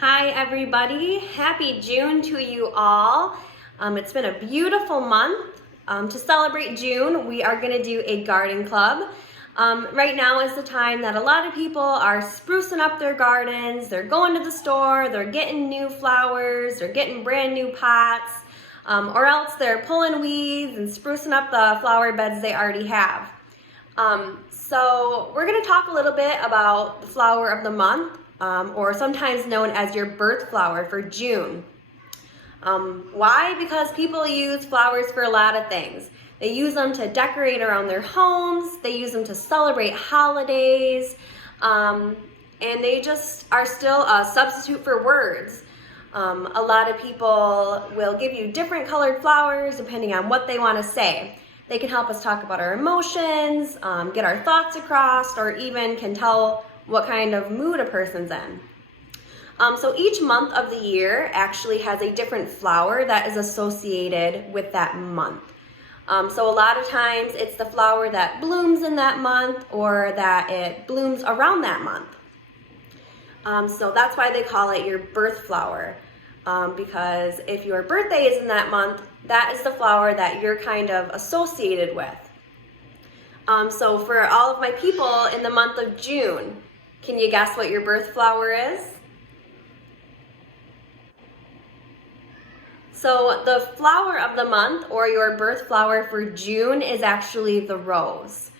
Hi everybody, happy June to you all. It's been a beautiful month. To celebrate June, we are gonna do a garden club. Right now is the time that a lot of people are sprucing up their gardens. They're going to the store, they're getting new flowers, they're getting brand new pots, or else they're pulling weeds and sprucing up the flower beds they already have. So we're gonna talk a little bit about the flower of the month, or sometimes known as your birth flower for June. Why? Because people use flowers for a lot of things. They use them to decorate around their homes, they use them to celebrate holidays, and they just are still a substitute for words. A lot of people will give you different colored flowers depending on what they want to say. They can help us talk about our emotions, get our thoughts across, or even can tell what kind of mood a person's in. So each month of the year actually has a different flower that is associated with that month. So a lot of times it's the flower that blooms in that month or that it blooms around that month. So that's why they call it your birth flower, because if your birthday is in that month, that is the flower that you're kind of associated with. So for all of my people in the month of June, can you guess what your birth flower is? So the flower of the month, or your birth flower for June, is actually the rose.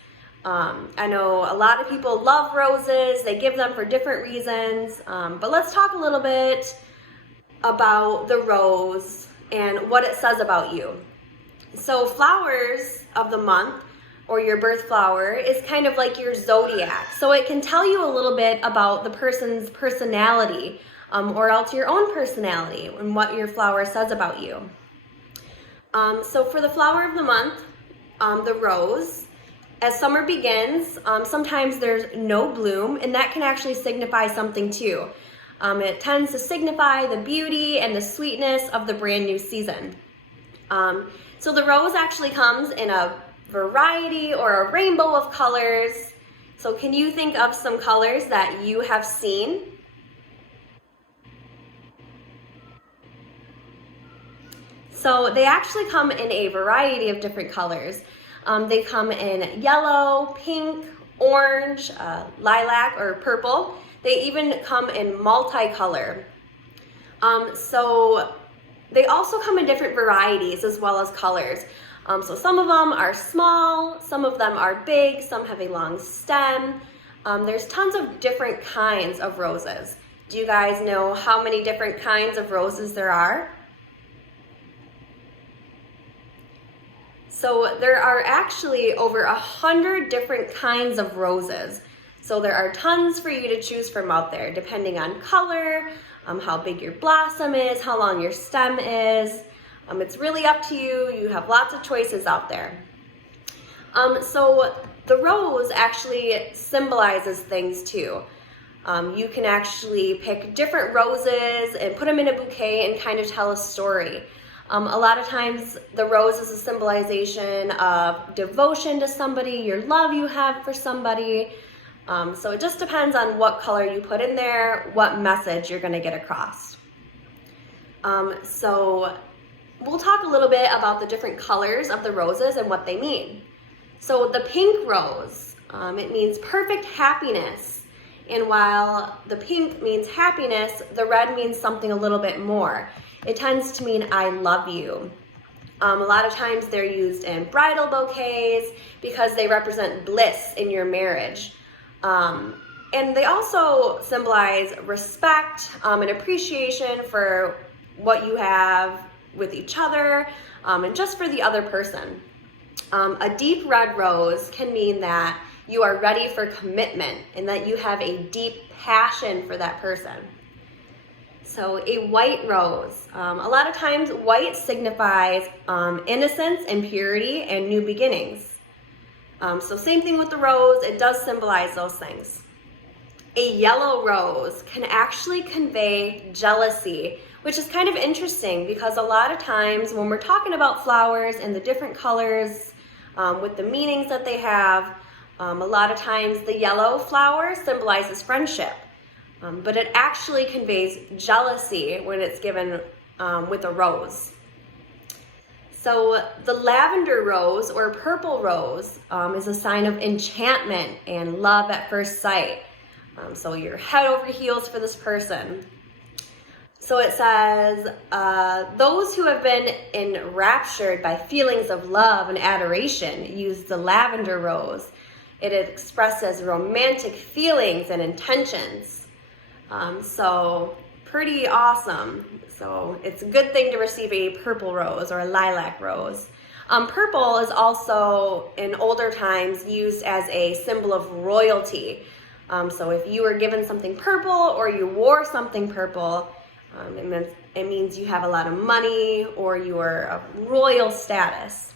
I know a lot of people love roses. They give them for different reasons, but let's talk a little bit about the rose and what it says about you. So flowers of the month, or your birth flower, is kind of like your zodiac. So it can tell you a little bit about the person's personality, or else your own personality and what your flower says about you. So for the flower of the month, the rose, as summer begins, sometimes there's no bloom, and that can actually signify something too. It tends to signify the beauty and the sweetness of the brand new season. So the rose actually comes in a variety or a rainbow of colors. So can you think of some colors that you have seen? So they actually come in a variety of different colors. They come in yellow, pink, orange, lilac, or purple. They even come in multicolor. So they also come in different varieties as well as colors. So some of them are small, some of them are big, some have a long stem. There's tons of different kinds of roses. Do you guys know how many different kinds of roses there are? So there are actually over 100 different kinds of roses. So there are tons for you to choose from out there, depending on color, how big your blossom is, how long your stem is. It's really up to you. You have lots of choices out there. So the rose actually symbolizes things too. You can actually pick different roses and put them in a bouquet and kind of tell a story. A lot of times the rose is a symbolization of devotion to somebody, your love you have for somebody. So it just depends on what color you put in there, what message you're going to get across. So we'll talk a little bit about the different colors of the roses and what they mean. So the pink rose, it means perfect happiness. And while the pink means happiness, the red means something a little bit more. It tends to mean I love you. A lot of times they're used in bridal bouquets because they represent bliss in your marriage. And they also symbolize respect and appreciation for what you have with each other, and just for the other person. A deep red rose can mean that you are ready for commitment and that you have a deep passion for that person. So a white rose, a lot of times white signifies innocence and purity and new beginnings. So same thing with the rose, it does symbolize those things. A yellow rose can actually convey jealousy, which is kind of interesting because a lot of times when we're talking about flowers and the different colors with the meanings that they have, a lot of times the yellow flower symbolizes friendship. but it actually conveys jealousy when it's given with a rose. So the lavender rose or purple rose is a sign of enchantment and love at first sight. So you're head over heels for this person. So it says, those who have been enraptured by feelings of love and adoration use the lavender rose. It expresses romantic feelings and intentions. So pretty awesome. So it's a good thing to receive a purple rose or a lilac rose. Purple is also in older times used as a symbol of royalty. So if you were given something purple or you wore something purple, it means you have a lot of money or you are of royal status.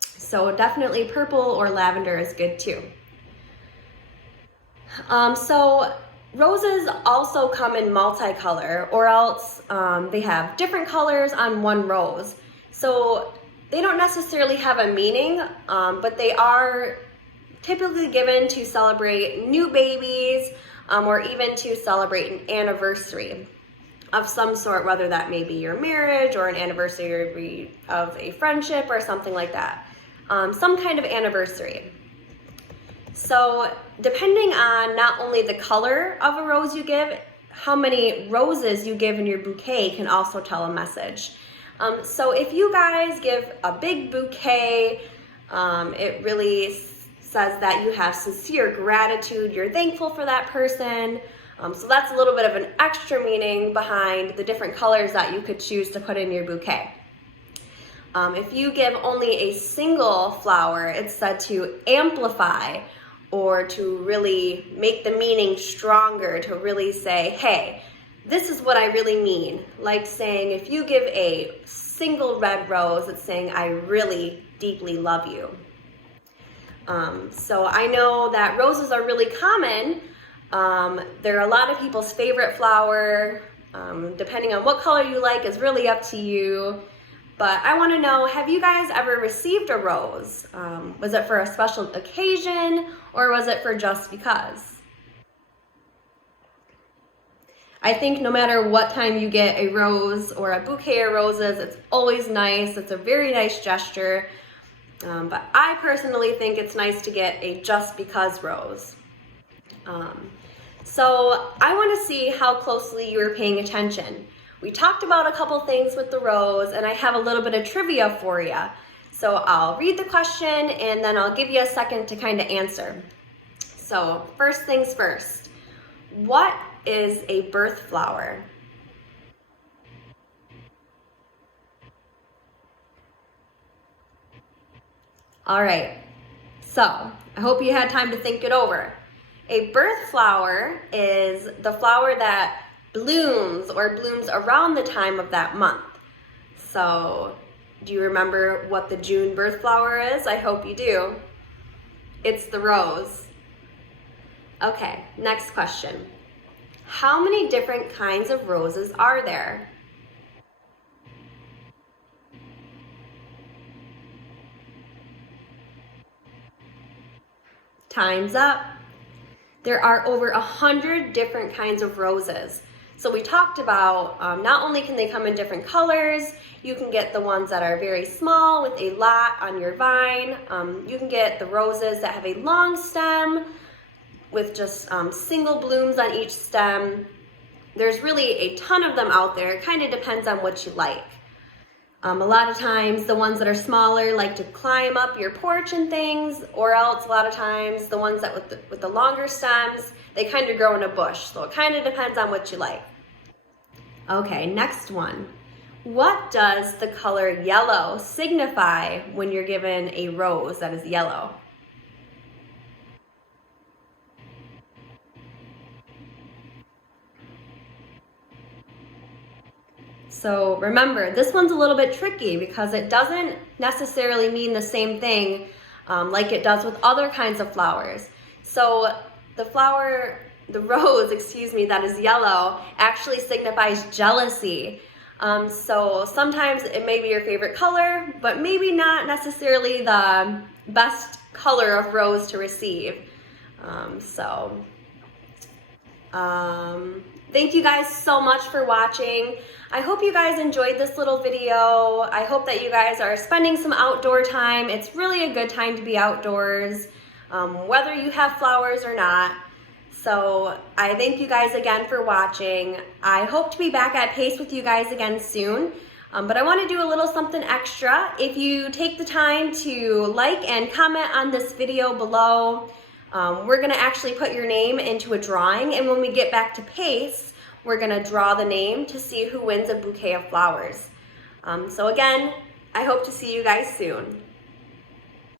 So definitely purple or lavender is good too. So roses also come in multicolor, or else they have different colors on one rose. So they don't necessarily have a meaning, but they are typically given to celebrate new babies or even to celebrate an anniversary of some sort, whether that may be your marriage or an anniversary of a friendship or something like that. Some kind of anniversary. So depending on not only the color of a rose you give, how many roses you give in your bouquet can also tell a message. So if you guys give a big bouquet, it really says that you have sincere gratitude, you're thankful for that person. So that's a little bit of an extra meaning behind the different colors that you could choose to put in your bouquet. If you give only a single flower, it's said to amplify or to really make the meaning stronger, to really say, hey, this is what I really mean. Like saying, if you give a single red rose, it's saying, I really deeply love you. So I know that roses are really common. They're a lot of people's favorite flower. Depending on what color you like is really up to you. But I want to know, have you guys ever received a rose? Was it for a special occasion or was it for just because? I think no matter what time you get a rose or a bouquet of roses, it's always nice. It's a very nice gesture. But I personally think it's nice to get a just because rose. So I want to see how closely you were paying attention. We talked about a couple things with the rose, and I have a little bit of trivia for you. So I'll read the question and then I'll give you a second to kind of answer. So first things first, what is a birth flower? All right, so I hope you had time to think it over. A birth flower is the flower that blooms or blooms around the time of that month. So do you remember what the June birth flower is? I hope you do. It's the rose. Okay, next question. How many different kinds of roses are there? Time's up. There are over 100 different kinds of roses. So we talked about not only can they come in different colors, you can get the ones that are very small with a lot on your vine. You can get the roses that have a long stem with just single blooms on each stem. There's really a ton of them out there. It kind of depends on what you like. A lot of times the ones that are smaller like to climb up your porch and things, or else a lot of times the ones that with the longer stems, they kind of grow in a bush. So it kind of depends on what you like. Okay, next one. What does the color yellow signify when you're given a rose that is yellow? So remember, this one's a little bit tricky because it doesn't necessarily mean the same thing like it does with other kinds of flowers. So the rose, that is yellow actually signifies jealousy. So sometimes it may be your favorite color, but maybe not necessarily the best color of rose to receive. So Thank you guys so much for watching. I hope you guys enjoyed this little video. I hope that you guys are spending some outdoor time. It's really a good time to be outdoors, whether you have flowers or not. So I thank you guys again for watching. I hope to be back at Pace with you guys again soon. But I want to do a little something extra. If you take the time to like and comment on this video below, we're going to actually put your name into a drawing, and when we get back to Pace, we're going to draw the name to see who wins a bouquet of flowers. So again, I hope to see you guys soon.